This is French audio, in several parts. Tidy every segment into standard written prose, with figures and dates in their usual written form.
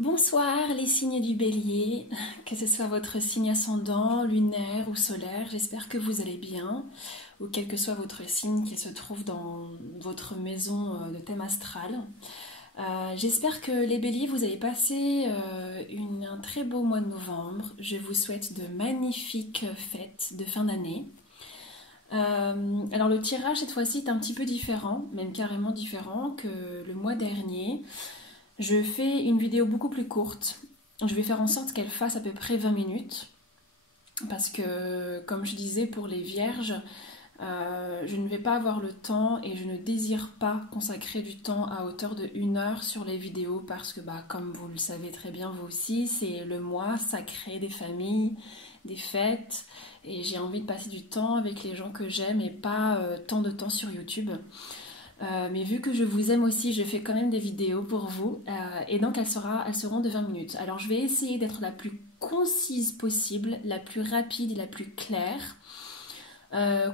Bonsoir les signes du bélier, que ce soit votre signe ascendant, lunaire ou solaire, j'espère que vous allez bien, ou quel que soit votre signe qui se trouve dans votre maison de thème astral. J'espère que les béliers, vous allez passer un très beau mois de novembre. Je vous souhaite de magnifiques fêtes de fin d'année. Alors le tirage cette fois-ci est un petit peu différent, même carrément différent que le mois dernier. Je fais une vidéo beaucoup plus courte. Je vais faire en sorte qu'elle fasse à peu près 20 minutes. Parce que, comme je disais pour les vierges, je ne vais pas avoir le temps et je ne désire pas consacrer du temps à hauteur de 1 heure sur les vidéos parce que, comme vous le savez très bien vous aussi, c'est le mois sacré des familles, des fêtes et j'ai envie de passer du temps avec les gens que j'aime et pas tant de temps sur YouTube. Mais vu que je vous aime aussi, je fais quand même des vidéos pour vous. Et donc elles seront de 20 minutes. Alors je vais essayer d'être la plus concise possible, la plus rapide et la plus claire.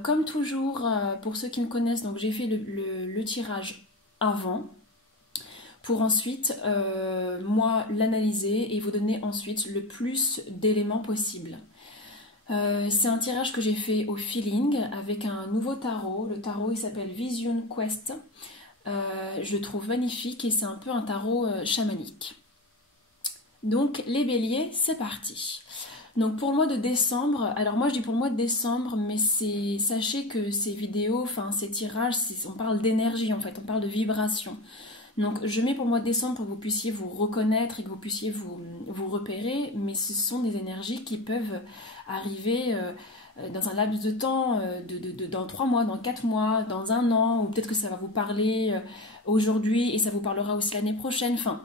Comme toujours, pour ceux qui me connaissent, donc j'ai fait le tirage avant. Pour ensuite, moi, l'analyser et vous donner ensuite le plus d'éléments possibles. C'est un tirage que j'ai fait au feeling avec un nouveau tarot. Le tarot il s'appelle Vision Quest. Je le trouve magnifique et c'est un peu un tarot chamanique. Donc les béliers, c'est parti. Donc pour le mois de décembre, alors moi je dis pour le mois de décembre, mais sachez que ces vidéos, enfin ces tirages, on parle d'énergie en fait, on parle de vibration. Donc je mets pour le mois de décembre pour que vous puissiez vous reconnaître et que vous puissiez vous repérer, mais ce sont des énergies qui peuvent arriver dans un laps de temps, dans 3 mois, dans 4 mois, dans 1 an, ou peut-être que ça va vous parler aujourd'hui et ça vous parlera aussi l'année prochaine. Enfin,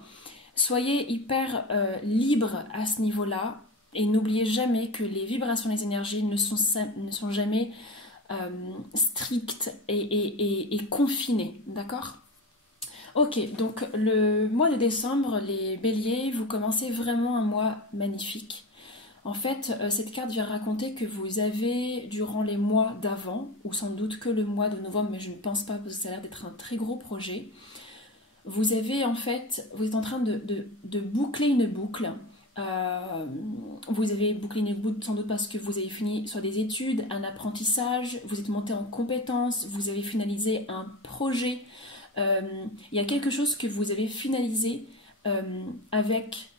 soyez hyper libre à ce niveau-là et n'oubliez jamais que les vibrations, les énergies ne sont jamais strictes et confinées, d'accord ? Ok, donc le mois de décembre, les béliers, vous commencez vraiment un mois magnifique. En fait, cette carte vient raconter que vous avez, durant les mois d'avant, ou sans doute que le mois de novembre, mais je ne pense pas parce que ça a l'air d'être un très gros projet, vous avez en fait, vous êtes en train de boucler une boucle. Vous avez bouclé une boucle sans doute parce que vous avez fini soit des études, un apprentissage, vous êtes monté en compétences, vous avez finalisé un projet. Il y a quelque chose que vous avez finalisé avec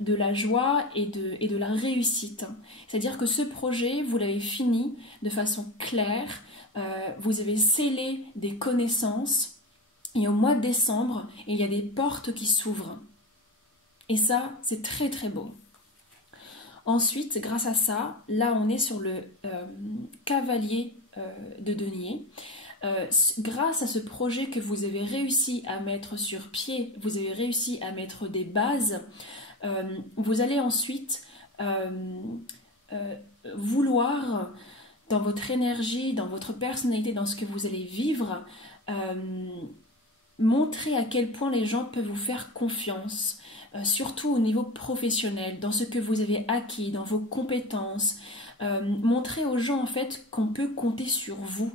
de la joie et de la réussite. C'est-à-dire que ce projet, vous l'avez fini de façon claire, vous avez scellé des connaissances et au mois de décembre, il y a des portes qui s'ouvrent. Et ça, c'est très très beau. Ensuite, grâce à ça, là on est sur le cavalier de denier. Grâce à ce projet que vous avez réussi à mettre sur pied, vous avez réussi à mettre des bases, vous allez ensuite vouloir, dans votre énergie, dans votre personnalité, dans ce que vous allez vivre, montrer à quel point les gens peuvent vous faire confiance, surtout au niveau professionnel, dans ce que vous avez acquis, dans vos compétences. Montrer aux gens en fait qu'on peut compter sur vous.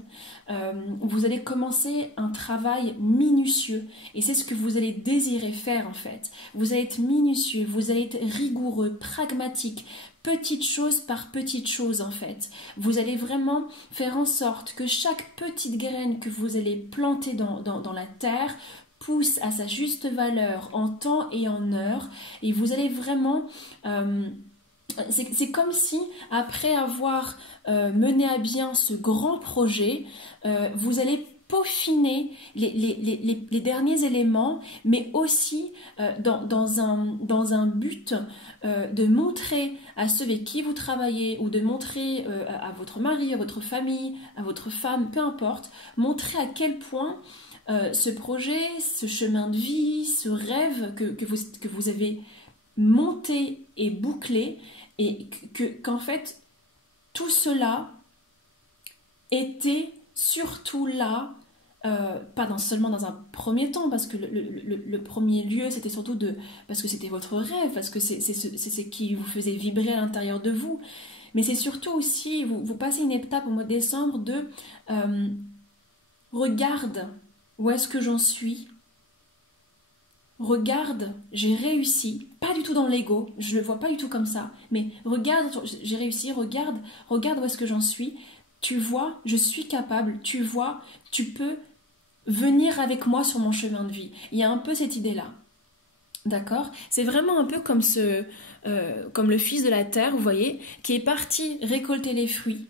Vous allez commencer un travail minutieux et c'est ce que vous allez désirer faire en fait. Vous allez être minutieux, vous allez être rigoureux, pragmatique, petite chose par petite chose en fait. Vous allez vraiment faire en sorte que chaque petite graine que vous allez planter dans la terre pousse à sa juste valeur en temps et en heure et vous allez vraiment... c'est comme si, après avoir mené à bien ce grand projet, vous allez peaufiner les derniers éléments, mais aussi dans un but de montrer à ceux avec qui vous travaillez ou de montrer à votre mari, à votre famille, à votre femme, peu importe, montrer à quel point ce projet, ce chemin de vie, ce rêve que vous avez monté et bouclé, et qu'en fait tout cela était surtout là, pas seulement dans un premier temps, parce que le premier lieu c'était surtout parce que c'était votre rêve, parce que c'est ce qui vous faisait vibrer à l'intérieur de vous, mais c'est surtout aussi, vous passez une étape au mois de décembre de regarde où est-ce que j'en suis, regarde, j'ai réussi, pas du tout dans l'ego, je le vois pas du tout comme ça, mais regarde, j'ai réussi, regarde où est-ce que j'en suis, tu vois, je suis capable, tu vois, tu peux venir avec moi sur mon chemin de vie. Il y a un peu cette idée-là. D'accord? C'est vraiment un peu comme comme le fils de la terre, vous voyez, qui est parti récolter les fruits,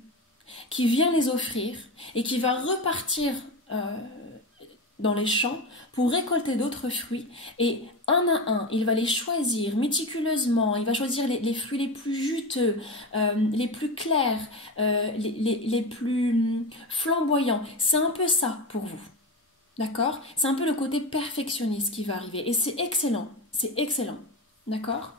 qui vient les offrir et qui va repartir euh, dans les champs pour récolter d'autres fruits. Et un à un, il va les choisir méticuleusement. Il va choisir les fruits les plus juteux, les plus clairs, les plus flamboyants. C'est un peu ça pour vous. D'accord? C'est un peu le côté perfectionniste qui va arriver. Et c'est excellent. C'est excellent. D'accord?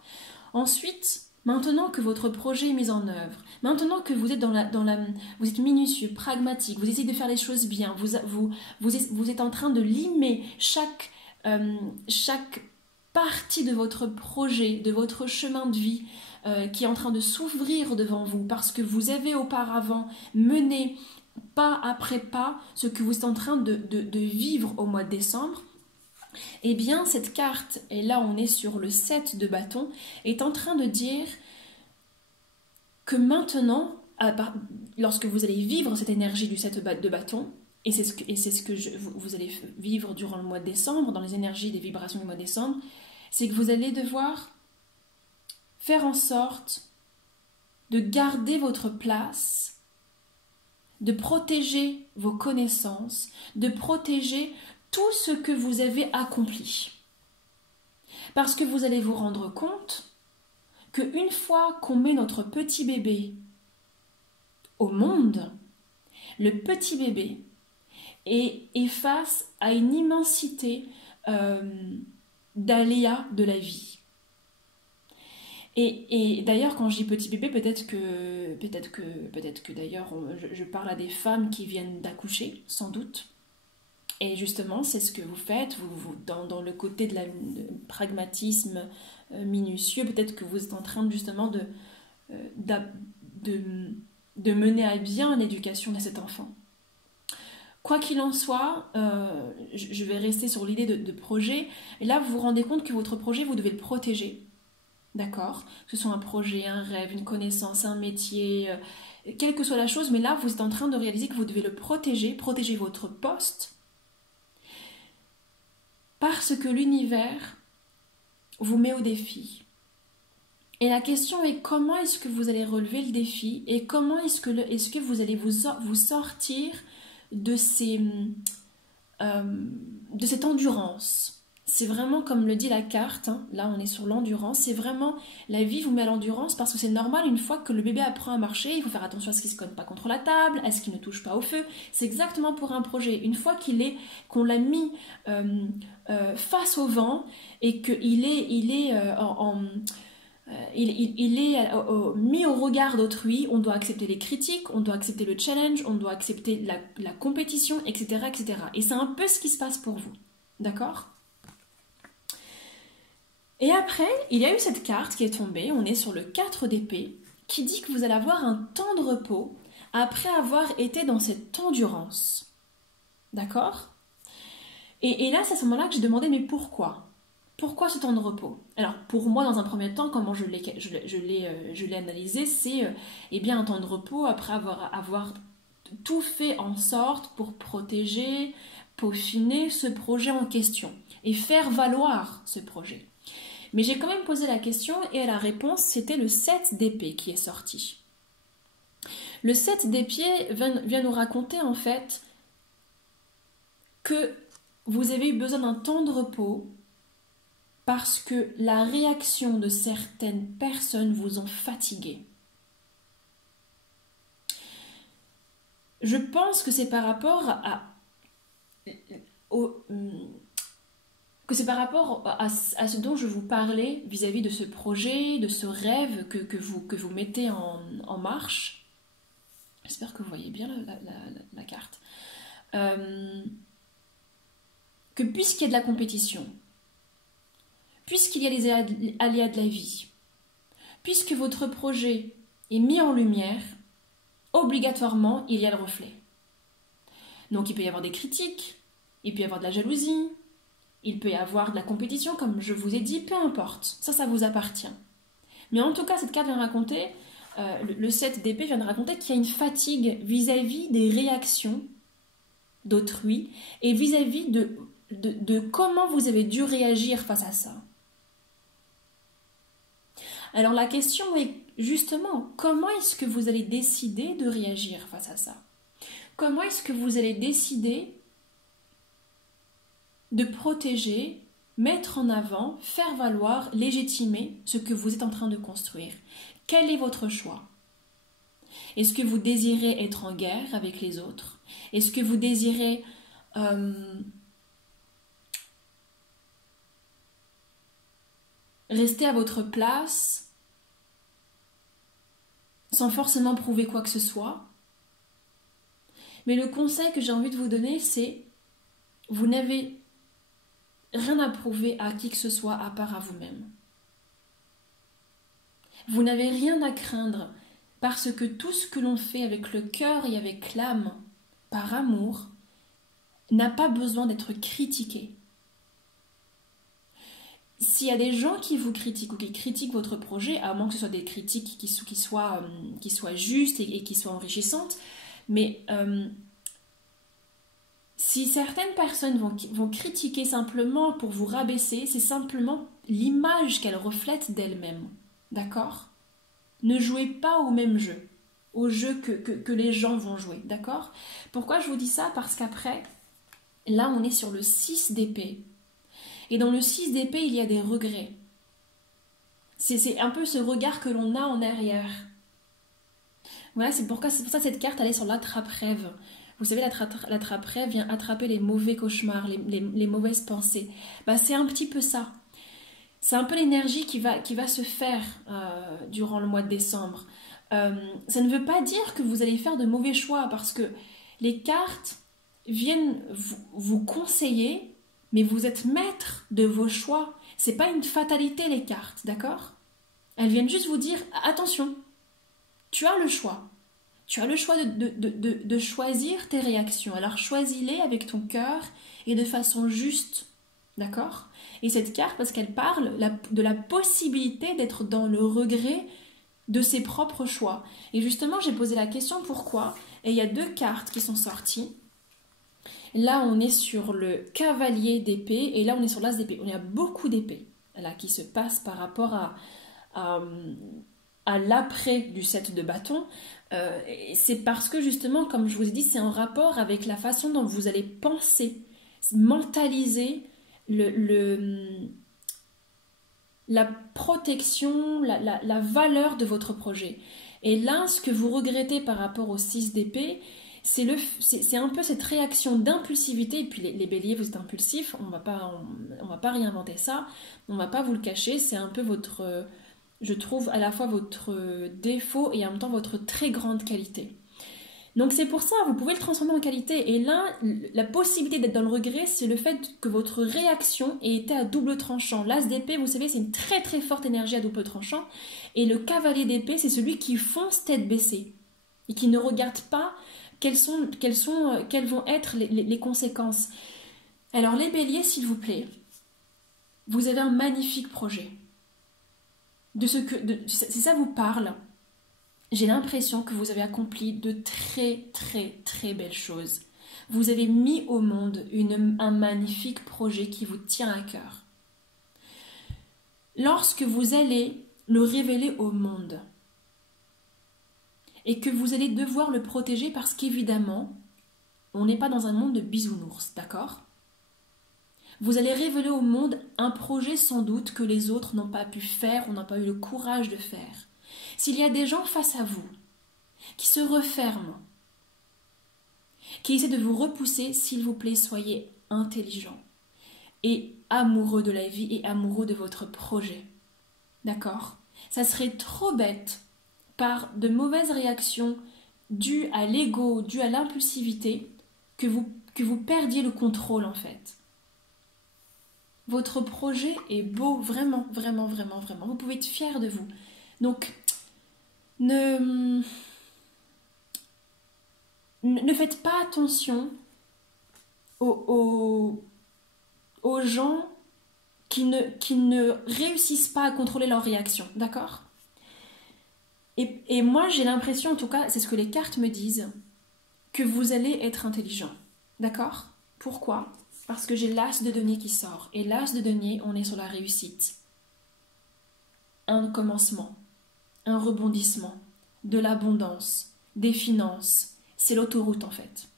Ensuite, maintenant que votre projet est mis en œuvre, maintenant que vous êtes vous êtes minutieux, pragmatique, vous essayez de faire les choses bien, vous êtes en train de limer chaque partie de votre projet, de votre chemin de vie qui est en train de s'ouvrir devant vous parce que vous avez auparavant mené pas après pas ce que vous êtes en train de vivre au mois de décembre. Eh bien, cette carte, et là on est sur le 7 de bâton, est en train de dire que maintenant, lorsque vous allez vivre cette énergie du 7 de bâton, et c'est ce que vous allez vivre durant le mois de décembre, dans les énergies des vibrations du mois de décembre, c'est que vous allez devoir faire en sorte de garder votre place, de protéger vos connaissances, de protéger tout ce que vous avez accompli. Parce que vous allez vous rendre compte qu'une fois qu'on met notre petit bébé au monde, le petit bébé est face à une immensité d'aléas de la vie. Et d'ailleurs, quand je dis petit bébé, peut-être que d'ailleurs, je parle à des femmes qui viennent d'accoucher, sans doute. Et justement, c'est ce que vous faites, dans le côté de pragmatisme minutieux, peut-être que vous êtes en train justement de mener à bien l'éducation de cet enfant. Quoi qu'il en soit, je vais rester sur l'idée de projet, et là vous vous rendez compte que votre projet, vous devez le protéger. D'accord? Que ce soit un projet, un rêve, une connaissance, un métier, quelle que soit la chose, mais là vous êtes en train de réaliser que vous devez le protéger votre poste, parce que l'univers vous met au défi. Et la question est comment est-ce que vous allez relever le défi et comment est-ce que vous allez vous sortir de cette endurance. C'est vraiment comme le dit la carte, hein, là on est sur l'endurance, c'est vraiment la vie vous met à l'endurance parce que c'est normal, une fois que le bébé apprend à marcher, il faut faire attention à ce qu'il ne se cogne pas contre la table, à ce qu'il ne touche pas au feu. C'est exactement pour un projet. Une fois qu'on l'a mis face au vent et qu'il est mis au regard d'autrui, on doit accepter les critiques, on doit accepter le challenge, on doit accepter la compétition, etc., etc. Et c'est un peu ce qui se passe pour vous. D'accord ? Et après, il y a eu cette carte qui est tombée, on est sur le 4 d'épée, qui dit que vous allez avoir un temps de repos après avoir été dans cette endurance. D'accord ? Et là, c'est à ce moment-là que j'ai demandé, mais pourquoi ? Pourquoi ce temps de repos? Alors, pour moi, dans un premier temps, comment je l'ai analysé, c'est bien un temps de repos après avoir tout fait en sorte pour protéger, peaufiner ce projet en question et faire valoir ce projet. Mais j'ai quand même posé la question et la réponse, c'était le 7 d'épée qui est sorti. Le 7 d'épée vient nous raconter en fait que vous avez eu besoin d'un temps de repos parce que la réaction de certaines personnes vous ont fatigué. Je pense que c'est par rapport à ce dont je vous parlais vis-à-vis de ce projet, de ce rêve que vous mettez en marche. J'espère que vous voyez bien la carte. Que puisqu'il y a de la compétition, puisqu'il y a les aléas de la vie, puisque votre projet est mis en lumière, obligatoirement, il y a le reflet. Donc il peut y avoir des critiques, il peut y avoir de la jalousie, il peut y avoir de la compétition, comme je vous ai dit, peu importe, ça vous appartient. Mais en tout cas, cette carte vient raconter, le 7 d'épée vient de raconter qu'il y a une fatigue vis-à-vis des réactions d'autrui et vis-à-vis de comment vous avez dû réagir face à ça. Alors la question est justement, comment est-ce que vous allez décider de réagir face à ça? Comment est-ce que vous allez décider de protéger, mettre en avant, faire valoir, légitimer ce que vous êtes en train de construire? Quel est votre choix? Est-ce que vous désirez être en guerre avec les autres? Est-ce que vous désirez rester à votre place sans forcément prouver quoi que ce soit? Mais le conseil que j'ai envie de vous donner, c'est vous n'avez rien à prouver à qui que ce soit à part à vous-même. Vous n'avez rien à craindre parce que tout ce que l'on fait avec le cœur et avec l'âme, par amour, n'a pas besoin d'être critiqué. S'il y a des gens qui vous critiquent ou qui critiquent votre projet, à moins que ce soit des critiques qui soient justes et qui soient enrichissantes, mais si certaines personnes vont critiquer simplement pour vous rabaisser, c'est simplement l'image qu'elles reflètent d'elles-mêmes. D'accord? Ne jouez pas au même jeu, au jeu que les gens vont jouer. D'accord? Pourquoi je vous dis ça? Parce qu'après, là on est sur le 6 d'épée. Et dans le 6 d'épée, il y a des regrets. C'est un peu ce regard que l'on a en arrière. Voilà, c'est pour ça que cette carte, elle est sur l'attrape-rêve. Vous savez, l'attrape-rêve vient attraper les mauvais cauchemars, les mauvaises pensées. Bah, c'est un petit peu ça. C'est un peu l'énergie qui va se faire durant le mois de décembre. Ça ne veut pas dire que vous allez faire de mauvais choix, parce que les cartes viennent vous conseiller, mais vous êtes maître de vos choix. C'est pas une fatalité, les cartes, d'accord? Elles viennent juste vous dire, attention, tu as le choix. Tu as le choix de choisir tes réactions. Alors choisis-les avec ton cœur et de façon juste. D'accord? Et cette carte, parce qu'elle parle de la possibilité d'être dans le regret de ses propres choix. Et justement, j'ai posé la question pourquoi. Et il y a 2 cartes qui sont sorties. Là, on est sur le cavalier d'épée et là, on est sur l'as d'épée. On a beaucoup d'épées là qui se passent par rapport à l'après du 7 de bâton. C'est parce que justement, comme je vous ai dit, c'est en rapport avec la façon dont vous allez penser, mentaliser la protection, la valeur de votre projet. Et là, ce que vous regrettez par rapport au 6 d'épée, c'est un peu cette réaction d'impulsivité. Et puis les béliers, vous êtes impulsifs, on va pas réinventer ça, on va pas vous le cacher, c'est un peu votre, je trouve, à la fois votre défaut et en même temps votre très grande qualité. Donc c'est pour ça, vous pouvez le transformer en qualité. Et là, la possibilité d'être dans le regret, c'est le fait que votre réaction ait été à double tranchant. L'as d'épée, vous savez, c'est une très très forte énergie à double tranchant. Et le cavalier d'épée, c'est celui qui fonce tête baissée et qui ne regarde pas quelles vont être les conséquences. Alors les béliers, s'il vous plaît, vous avez un magnifique projet. Si ça vous parle, j'ai l'impression que vous avez accompli de très très très belles choses. Vous avez mis au monde un magnifique projet qui vous tient à cœur. Lorsque vous allez le révéler au monde et que vous allez devoir le protéger parce qu'évidemment, on n'est pas dans un monde de bisounours, d'accord? Vous allez révéler au monde un projet sans doute que les autres n'ont pas pu faire ou n'ont pas eu le courage de faire. S'il y a des gens face à vous qui se referment, qui essaient de vous repousser, s'il vous plaît, soyez intelligents et amoureux de la vie et amoureux de votre projet. D'accord? Ça serait trop bête, par de mauvaises réactions dues à l'ego, dues à l'impulsivité, que vous perdiez le contrôle en fait. Votre projet est beau, vraiment, vraiment, vraiment, vraiment. Vous pouvez être fiers de vous. Donc, ne faites pas attention aux aux gens qui ne réussissent pas à contrôler leurs réactions, d'accord? Et moi, j'ai l'impression, en tout cas, c'est ce que les cartes me disent, que vous allez être intelligent, d'accord? Pourquoi? Parce que j'ai l'as de denier qui sort. Et l'as de denier, on est sur la réussite. Un commencement, un rebondissement, de l'abondance, des finances. C'est l'autoroute en fait.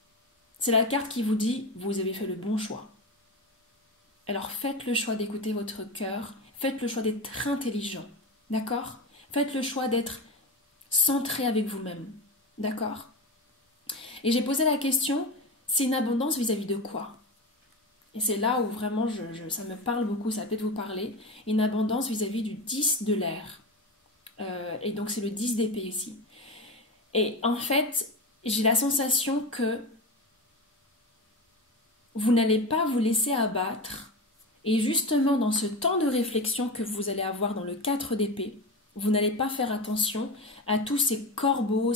C'est la carte qui vous dit, vous avez fait le bon choix. Alors faites le choix d'écouter votre cœur, faites le choix d'être intelligent, d'accord? Faites le choix d'être centré avec vous-même, d'accord? Et j'ai posé la question, c'est une abondance vis-à-vis de quoi? Et c'est là où vraiment ça me parle beaucoup, ça peut vous parler. Une abondance vis-à-vis du 10 de l'air. Et donc c'est le 10 d'épée ici. Et en fait, j'ai la sensation que vous n'allez pas vous laisser abattre. Et justement, dans ce temps de réflexion que vous allez avoir dans le 4 d'épée, vous n'allez pas faire attention à tous ces corbeaux,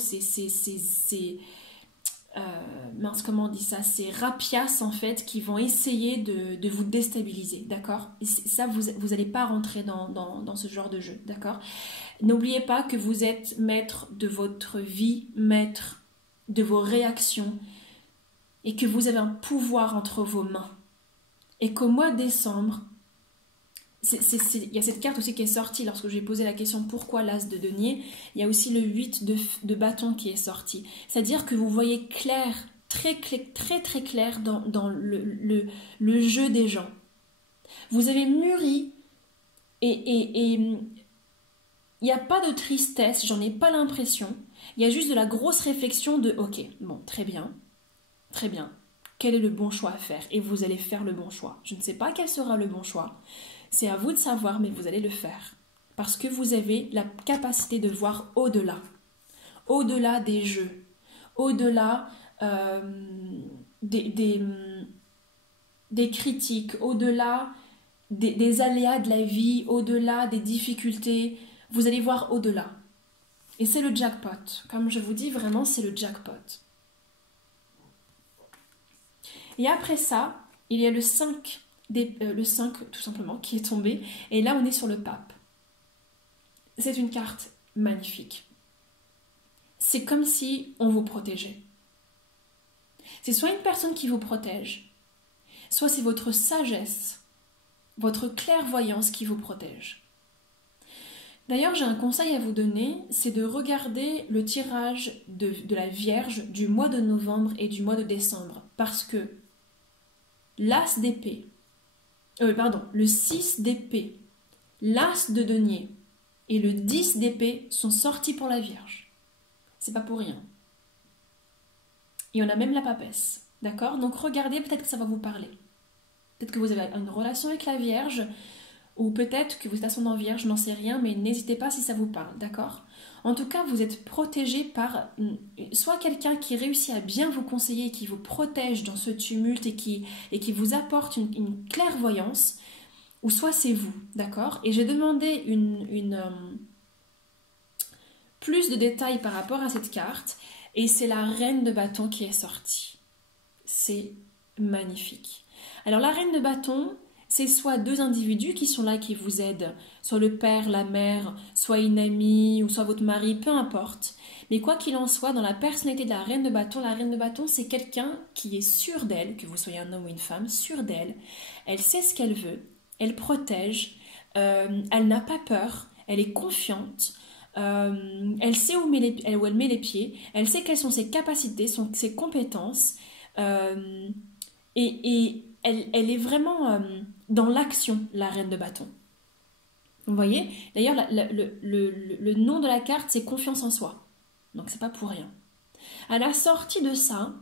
mince, comment on dit ça, ces rapias en fait qui vont essayer de vous déstabiliser, d'accord? Et ça, vous n'allez pas rentrer dans ce genre de jeu, d'accord? N'oubliez pas que vous êtes maître de votre vie, maître de vos réactions et que vous avez un pouvoir entre vos mains. Et qu'au mois de décembre, il y a cette carte aussi qui est sortie lorsque j'ai posé la question pourquoi l'as de denier. Il y a aussi le 8 de bâton qui est sorti. C'est-à-dire que vous voyez clair, très clair dans le jeu des gens. Vous avez mûri et il n'y a pas de tristesse, j'en ai pas l'impression. Il y a juste de la grosse réflexion de ok, bon, très bien. Quel est le bon choix à faire? Et vous allez faire le bon choix. Je ne sais pas quel sera le bon choix. C'est à vous de savoir, mais vous allez le faire. Parce que vous avez la capacité de voir au-delà. Au-delà des jeux. Au-delà des critiques. Au-delà des aléas de la vie. Au-delà des difficultés. Vous allez voir au-delà. Et c'est le jackpot. Comme je vous dis, vraiment, c'est le jackpot. Et après ça, il y a le 5 tout simplement qui est tombé. Et là, on est sur le pape. C'est une carte magnifique. C'est comme si on vous protégeait. C'est soit une personne qui vous protège, soit c'est votre sagesse, votre clairvoyance qui vous protège. D'ailleurs, j'ai un conseil à vous donner, c'est de regarder le tirage de la Vierge du mois de novembre et du mois de décembre. Parce que l'as d'épée, le 6 d'épée, l'as de denier et le 10 d'épée sont sortis pour la Vierge. C'est pas pour rien. Et on a même la papesse, d'accord? Donc regardez, peut-être que ça va vous parler. Peut-être que vous avez une relation avec la Vierge, ou peut-être que vous êtes ascendant Vierge, je n'en sais rien, mais n'hésitez pas si ça vous parle, d'accord? En tout cas, vous êtes protégé par soit quelqu'un qui réussit à bien vous conseiller, qui vous protège dans ce tumulte et qui vous apporte une clairvoyance, ou soit c'est vous, d'accord? Et j'ai demandé plus de détails par rapport à cette carte, et c'est la reine de bâton qui est sortie. C'est magnifique. Alors la reine de bâton, c'est soit deux individus qui sont là, qui vous aident, soit le père, la mère, soit une amie, ou soit votre mari, peu importe. Mais quoi qu'il en soit, dans la personnalité de la reine de bâton, c'est quelqu'un qui est sûr d'elle, que vous soyez un homme ou une femme, sûr d'elle. Elle sait ce qu'elle veut, elle protège, elle n'a pas peur, elle est confiante, elle sait où elle met les pieds, elle sait quelles sont ses capacités, ses compétences, et elle est vraiment dans l'action, la reine de bâton. Vous voyez? D'ailleurs, le nom de la carte, c'est confiance en soi. Donc, c'est pas pour rien. À la sortie de ça,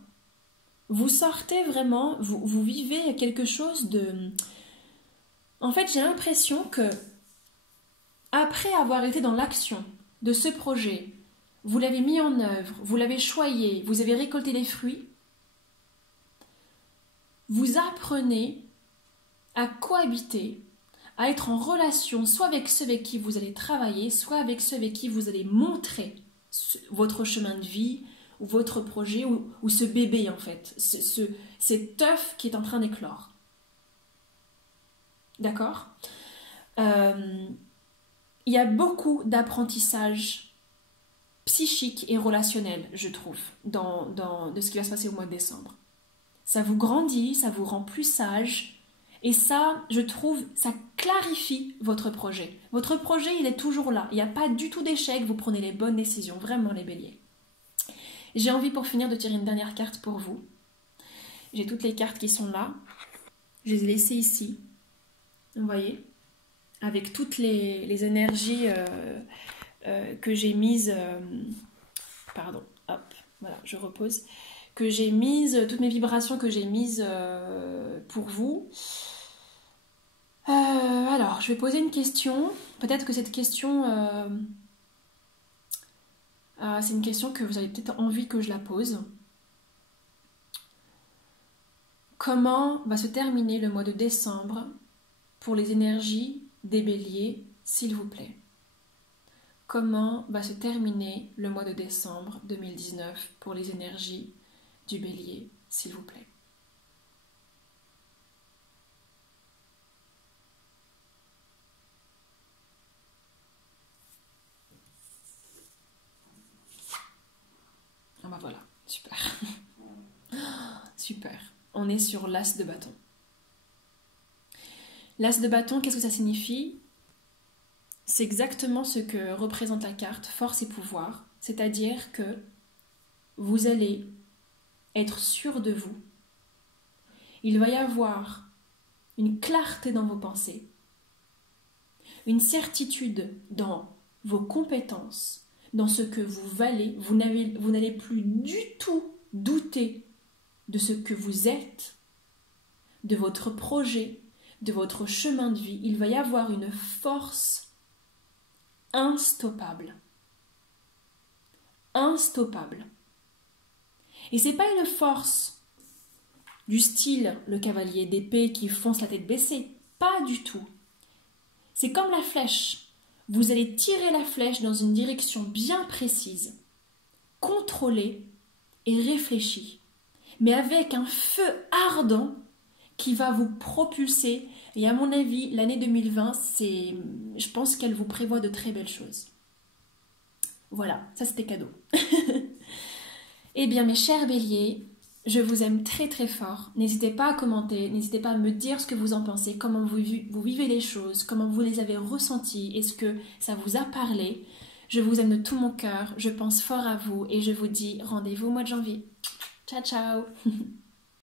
vous sortez vraiment, vous vivez quelque chose de... En fait, j'ai l'impression que, après avoir été dans l'action de ce projet, vous l'avez mis en œuvre, vous l'avez choyé, vous avez récolté les fruits, vous apprenez à cohabiter, à être en relation soit avec ceux avec qui vous allez travailler, soit avec ceux avec qui vous allez montrer votre chemin de vie, ou votre projet, ou ce bébé en fait, cet œuf qui est en train d'éclore. d'accord? Il y a beaucoup d'apprentissage psychique et relationnel, je trouve, de ce qui va se passer au mois de décembre. Ça vous grandit, ça vous rend plus sage, et ça, je trouve, ça clarifie votre projet. Votre projet, il est toujours là. Il n'y a pas du tout d'échec, vous prenez les bonnes décisions, vraiment les béliers. J'ai envie pour finir de tirer une dernière carte pour vous. J'ai toutes les cartes qui sont là. Je les ai laissées ici. Vous voyez, avec toutes les énergies que j'ai mises... pardon, hop, voilà, je repose. Que j'ai mises, toutes mes vibrations que j'ai mises pour vous. Alors, je vais poser une question. Peut-être que cette question... c'est une question que vous avez peut-être envie que je la pose. Comment va se terminer le mois de décembre pour les énergies des béliers, s'il vous plaît? Comment va se terminer le mois de décembre 2019 pour les énergies du bélier, s'il vous plaît? Ah bah voilà, super. Super. On est sur l'as de bâton. L'as de bâton, qu'est-ce que ça signifie? C'est exactement ce que représente la carte, force et pouvoir. C'est-à-dire que vous allez être sûr de vous. Il va y avoir une clarté dans vos pensées, une certitude dans vos compétences, dans ce que vous valez. Vous n'allez plus du tout douter de ce que vous êtes, de votre projet, de votre chemin de vie. Il va y avoir une force instoppable. Instoppable. Et c'est pas une force du style le cavalier d'épée qui fonce la tête baissée. Pas du tout. C'est comme la flèche. Vous allez tirer la flèche dans une direction bien précise, contrôlée et réfléchie, mais avec un feu ardent qui va vous propulser. Et à mon avis, l'année 2020, je pense qu'elle vous prévoit de très belles choses. Voilà, ça c'était cadeau. Eh bien, mes chers béliers, je vous aime très très fort. N'hésitez pas à commenter, n'hésitez pas à me dire ce que vous en pensez, comment vous vivez les choses, comment vous les avez ressenties, est-ce que ça vous a parlé. Je vous aime de tout mon cœur, je pense fort à vous et je vous dis rendez-vous au mois de janvier. Ciao ciao.